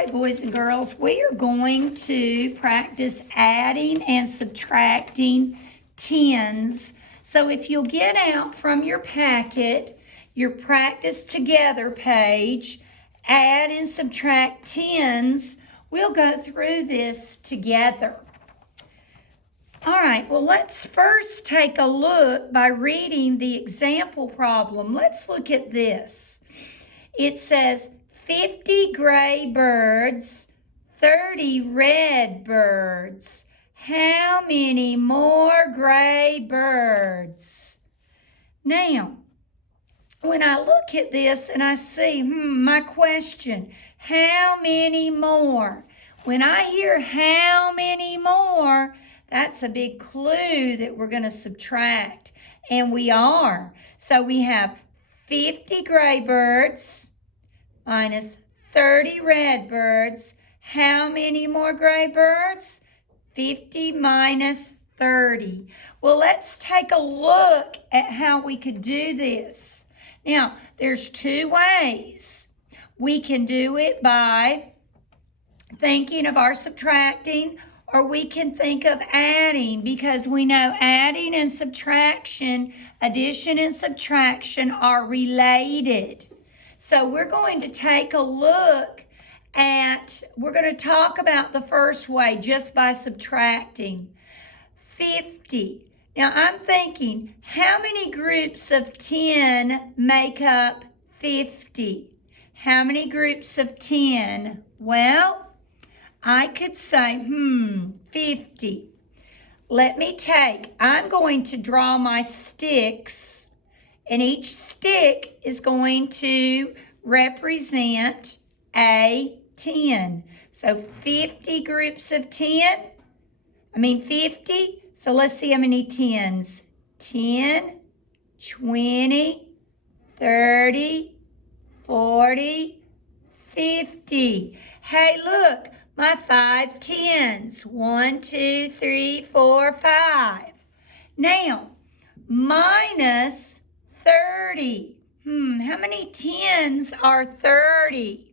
Okay, boys and girls, we are going to practice adding and subtracting tens. So if you'll get out from your packet, your practice together page, add and subtract tens, we'll go through this together. All right, well, let's first take a look by reading the example problem. Let's look at this. It says 50 gray birds, 30 red birds. How many more gray birds? Now, when I look at this and I see, my question, how many more? When I hear how many more, that's a big clue that we're going to subtract. And we are. So we have 50 gray birds minus 30 red birds. How many more gray birds? 50 minus 30. Well, let's take a look at how we could do this. Now, there's two ways. We can do it by thinking of our subtracting, or we can think of adding, because we know adding and subtraction, addition and subtraction are related. So we're going to take a look at, we're going to talk about the first way just by subtracting. 50. Now I'm thinking, how many groups of 10 make up 50? How many groups of 10? Well, I could say, 50. Let me I'm going to draw my sticks, and each stick is going to represent a 10. So 50 groups of 50. So let's see how many 10s. 10, 20, 30, 40, 50. Hey, look, my 5 10s. 1, 2, 3, 4, 5. Now, minus 30. How many 10s are 30?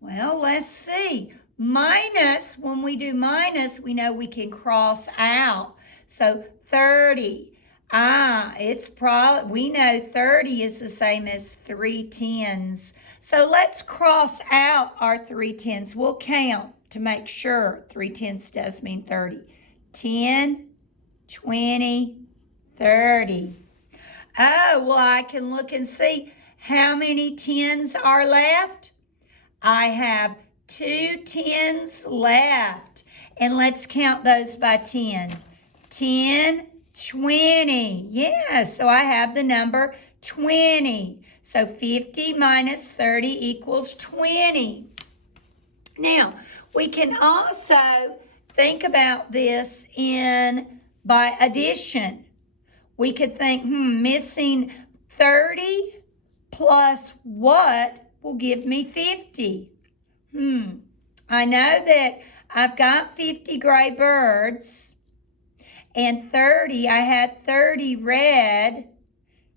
Well, let's see. Minus, when we do minus, we know we can cross out. So 30. We know 30 is the same as 3 10s. So let's cross out our 3 10s. We'll count to make sure 3 10s does mean 30. 10, 20, 30. Oh, well, I can look and see how many 10s are left. I have 2 10s left. And let's count those by 10s. 10, 20. Yes, so I have the number 20. So 50 minus 30 equals 20. Now, we can also think about this by addition. We could think, missing 30 plus what will give me 50? I know that I've got 50 gray birds, and 30, I had 30 red.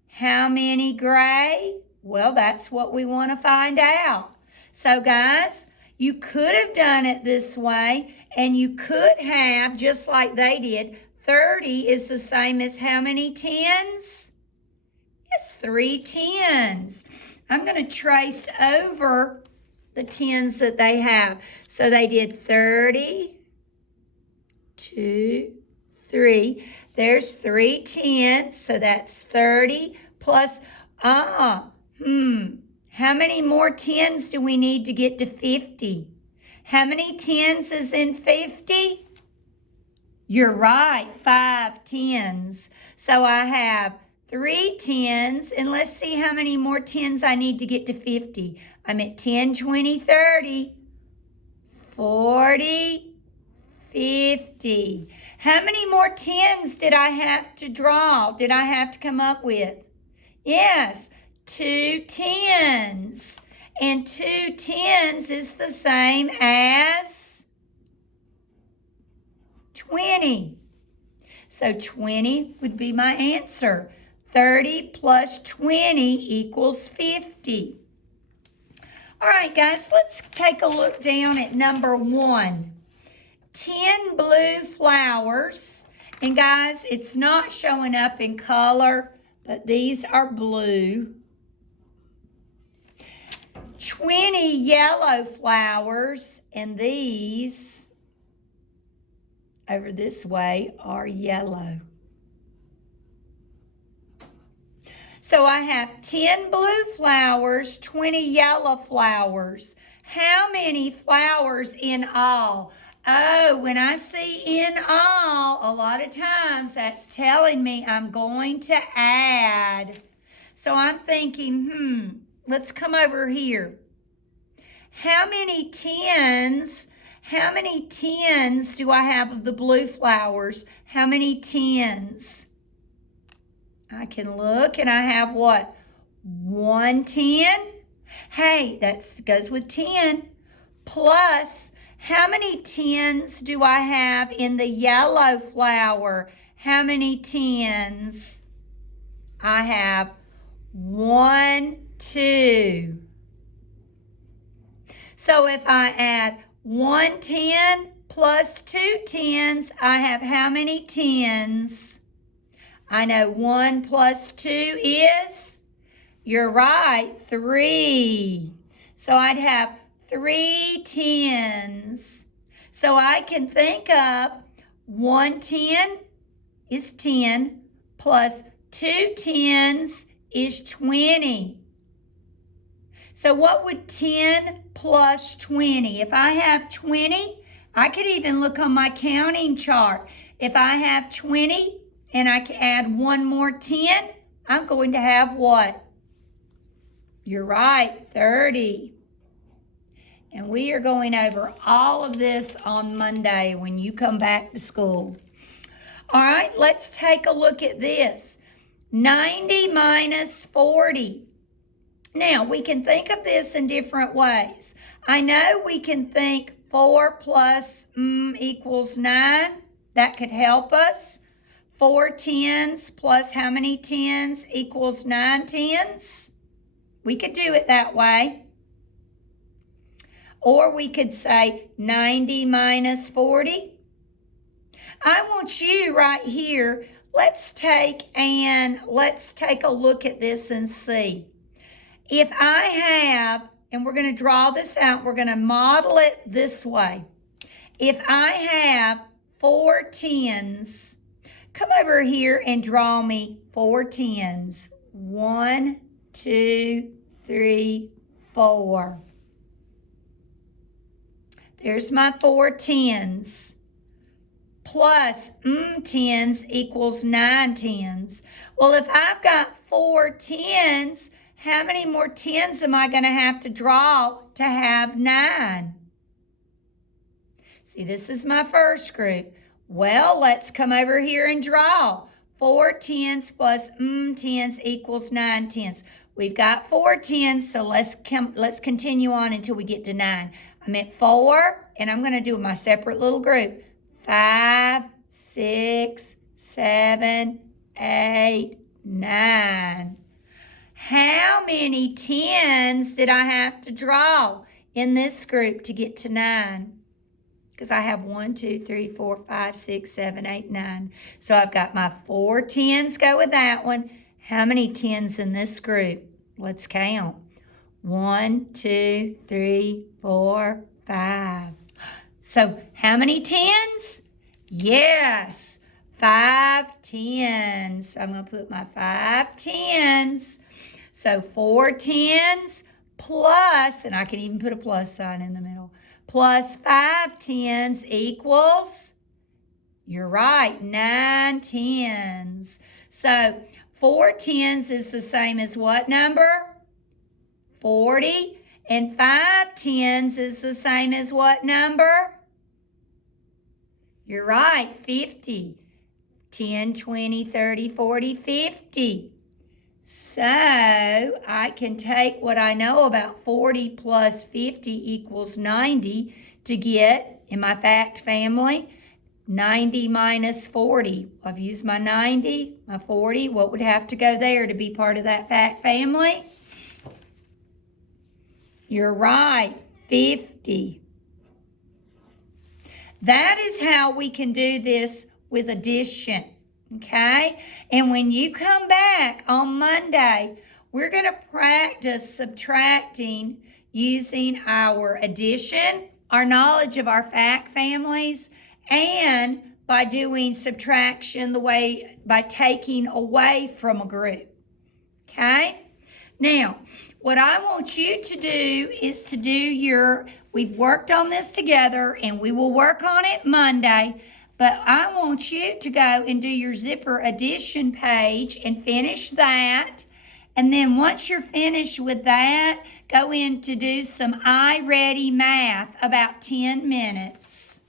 How many gray? Well, that's what we want to find out. So, guys, you could have done it this way, and you could have, just like they did, 30 is the same as how many 10s? Yes, 3 10s. I'm going to trace over the 10s that they have. So they did 30, 2, 3. There's 3 10s, so that's 30 plus, how many more 10s do we need to get to 50? How many 10s is in 50? You're right, 5 10s. So I have 3 10s, and let's see how many more 10s I need to get to 50. I'm at 10, 20, 30, 40, 50. How many more 10s did I have to draw? Did I have to come up with? Yes, 2 10s. And 2 10s is the same as 20. So 20 would be my answer. 30 plus 20 equals 50. All right, guys, let's take a look down at number 1. 10 blue flowers. And guys, it's not showing up in color, but these are blue. 20 yellow flowers, and these over this way are yellow. So I have 10 blue flowers, 20 yellow flowers. How many flowers in all? Oh, when I see in all, a lot of times that's telling me I'm going to add. So I'm thinking, let's come over here. How many tens do I have of the blue flowers? How many tens? I can look and I have what? 1 10. Hey, that goes with 10. Plus, how many tens do I have in the yellow flower? How many tens? I have 1 2. So if I add 1 10 plus 2 10s, I have how many tens? I know 1 plus 2 is, you're right, 3. So I'd have 3 tens. So I can think of 1 10 is 10 plus 2 tens is 20. So what would 10 plus 20? If I have 20, I could even look on my counting chart. If I have 20 and I can add 1 more 10, I'm going to have what? You're right, 30. And we are going over all of this on Monday when you come back to school. All right, let's take a look at this. 90 minus 40. Now, we can think of this in different ways. I know we can think 4 plus equals 9. That could help us. 4 tens plus how many tens equals 9 tens? We could do it that way. Or we could say 90 minus 40. I want you right here, let's take a look at this and see. If I have, and we're going to draw this out, we're going to model it this way. If I have 4 tens, come over here and draw me 4 tens. 1, 2, 3, 4. There's my 4 tens. Plus tens equals 9 tens. Well, if I've got 4 tens, how many more tens am I going to have to draw to have 9? See, this is my first group. Well, let's come over here and draw. 4 tens plus tens equals 9 tens. We've got 4 tens, so let's continue on until we get to 9. I'm at 4, and I'm going to do my separate little group. 5, 6, 7, 8, 9. How many tens did I have to draw in this group to get to 9? Because I have 1, 2, 3, 4, 5, 6, 7, 8, 9. So I've got my 4 tens go with that one. How many tens in this group? Let's count. 1, 2, 3, 4, 5. So how many tens? Yes, 5 tens. I'm going to put my 5 tens. So 4 tens plus, and I can even put a plus sign in the middle, plus 5 tens equals, you're right, 9 tens. So 4 tens is the same as what number? 40. And 5 tens is the same as what number? You're right, 50. 10, 20, 30, 40, 50. So I can take what I know about 40 plus 50 equals 90 to get, in my fact family, 90 minus 40. I've used my 90, my 40. What would have to go there to be part of that fact family? You're right, 50. That is how we can do this with addition, okay? And when you come back on Monday, we're going to practice subtracting using our addition, our knowledge of our fact families, and by doing subtraction by taking away from a group, okay? Now, what I want you to do is to do we've worked on this together and we will work on it Monday, but I want you to go and do your zipper addition page and finish that. And then once you're finished with that, go in to do some iReady math, about 10 minutes.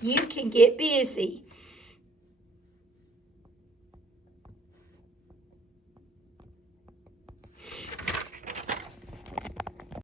You can get busy.